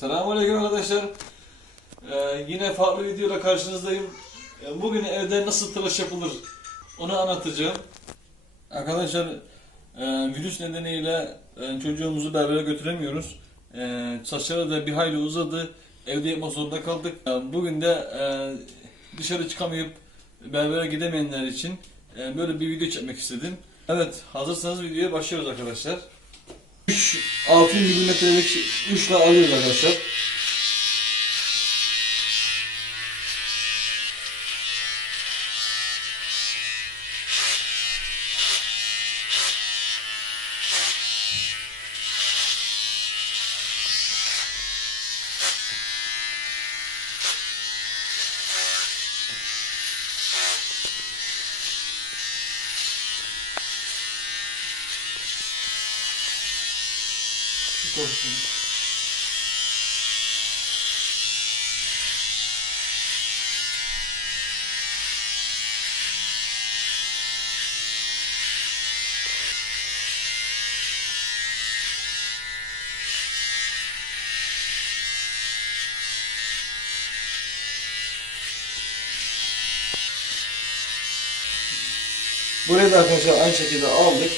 Selamünaleyküm arkadaşlar. Ee, yine farklı videoyla karşınızdayım. Ee, bugün evde nasıl tıraş yapılır onu anlatacağım. Arkadaşlar e, virüs nedeniyle e, çocuğumuzu berbere götüremiyoruz. E, saçları da bir hayli uzadı. Evde yapmak zorunda kaldık. E, bugün de e, dışarı çıkamayıp berbere gidemeyenler için e, böyle bir video çekmek istedim. Evet hazırsanız videoya başlıyoruz arkadaşlar. 3 6 milimetrelik uçla alıyoruz arkadaşlar. Burayı da arkadaşlar aynı şekilde aldık.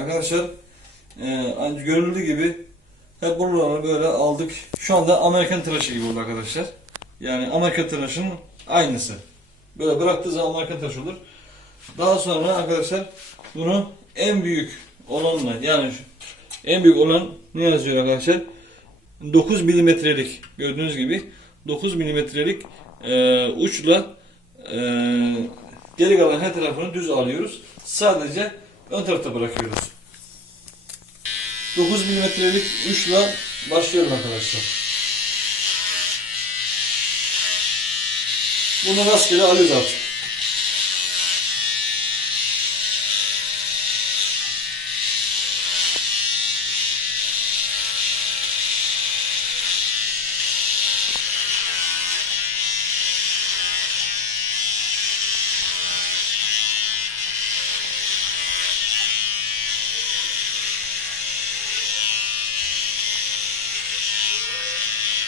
Arkadaşlar e, görüldüğü gibi hep buraları böyle aldık. Şu anda Amerikan tıraşı gibi oldu arkadaşlar. Yani Amerikan tıraşının aynısı. Böyle bıraktığı zaman Amerikan tıraşı olur. Daha sonra arkadaşlar bunu en büyük olanla yani en büyük olan ne yazıyor arkadaşlar? 9 milimetrelik gördüğünüz gibi 9 milimetrelik e, uçla e, geri kalan her tarafını düz alıyoruz. Sadece ön tarafta bırakıyoruz. 9 milimetrelik uçla başlıyorum arkadaşlar. Bunu rastgele alıyoruz artık.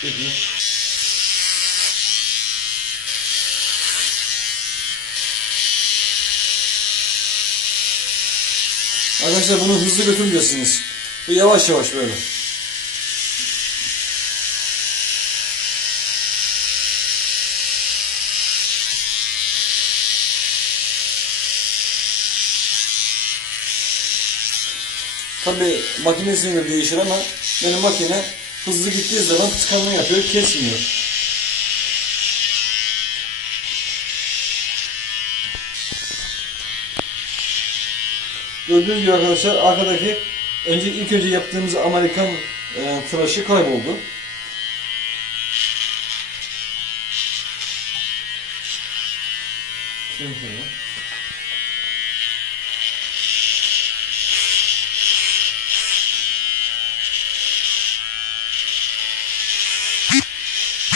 Peki. Arkadaşlar bunu hızlı götürmeyeceksiniz. Ve yavaş yavaş böyle. Tabi makinesine göre değişir ama benim makine hızlı gittiği zaman tıkanma yapıyor, kesmiyor. Gördüğünüz gibi arkadaşlar arkadaki önce ilk önce yaptığımız Amerikan e, tıraşı kayboldu. Şöyle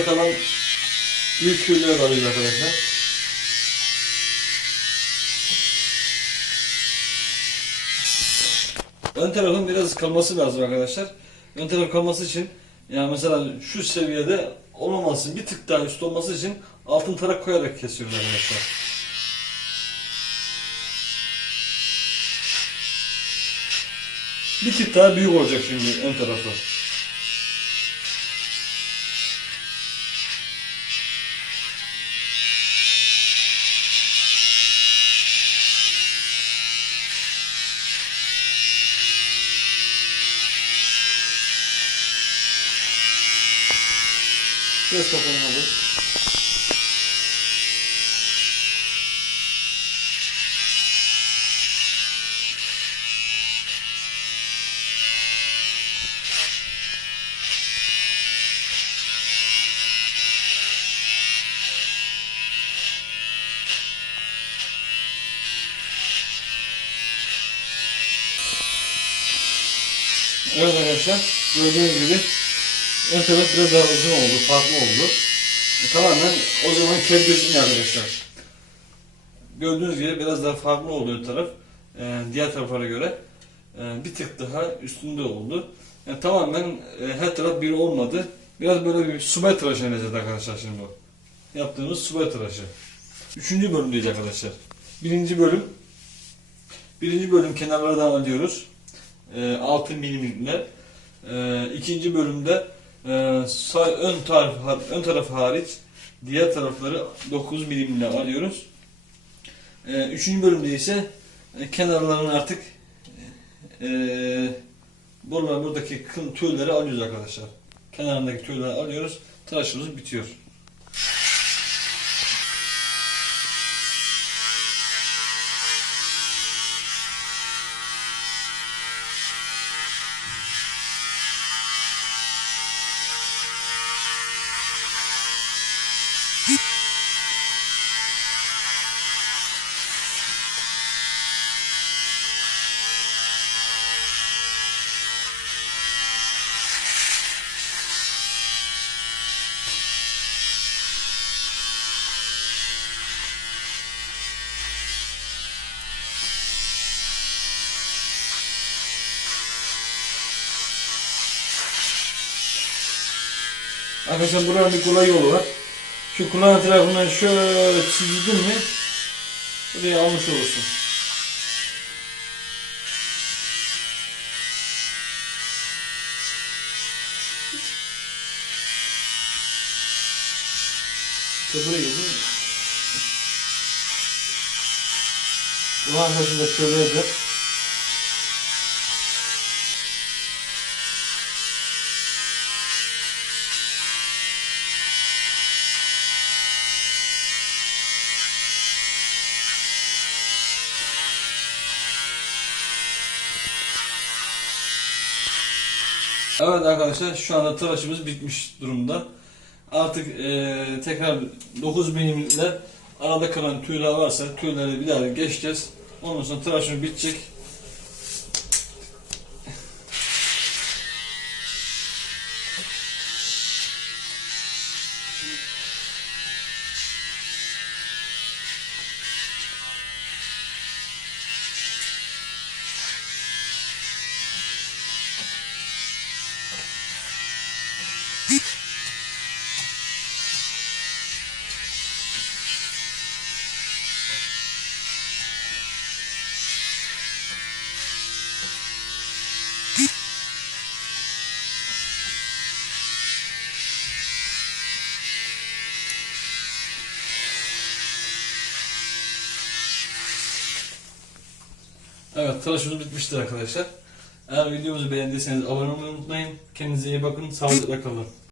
arada kalan büyük tüyleri de arkadaşlar. Ön tarafın biraz kalması lazım arkadaşlar. Ön taraf kalması için yani mesela şu seviyede olmaması bir tık daha üst olması için altın tarak koyarak kesiyoruz arkadaşlar. Bir tık daha büyük olacak şimdi ön tarafı. Biraz kapanma bu. Evet arkadaşlar gördüğünüz gibi ön taraf biraz daha uzun oldu, farklı oldu. E, tamamen o zaman kel gözükmüyor arkadaşlar. Gördüğünüz gibi biraz daha farklı oldu ön taraf. E, diğer taraflara göre e, bir tık daha üstünde oldu. Yani tamamen e, her taraf bir olmadı. Biraz böyle bir subay tıraşı yapacağız arkadaşlar şimdi bu. Yaptığımız subay tıraşı. Üçüncü bölümdeyiz arkadaşlar. Birinci bölüm Birinci bölüm kenarlardan alıyoruz. E, 6 milimlikler. E, ikinci bölümde e, sağ, ön taraf ön tarafı hariç diğer tarafları 9 milimle alıyoruz. E, üçüncü bölümde ise e, kenarlarını artık e, buralar buradaki tüyleri alıyoruz arkadaşlar. Kenarındaki tüyleri alıyoruz. Tıraşımız bitiyor. Arkadaşlar buranın bir kolay yolu var. Şu kulağın tarafından şöyle çizdin mi buraya almış olursun. İşte burayı değil mi? Kulağın tarafında şöyle yapacak. Evet arkadaşlar şu anda tıraşımız bitmiş durumda. Artık eee, tekrar 9 milimlikler arada kalan tüyler varsa tüyleri bir daha geçeceğiz. Ondan sonra tıraşımız bitecek. Evet tıraşımız bitmiştir arkadaşlar. Eğer videomuzu beğendiyseniz abone olmayı unutmayın. Kendinize iyi bakın. Sağlıcakla kalın.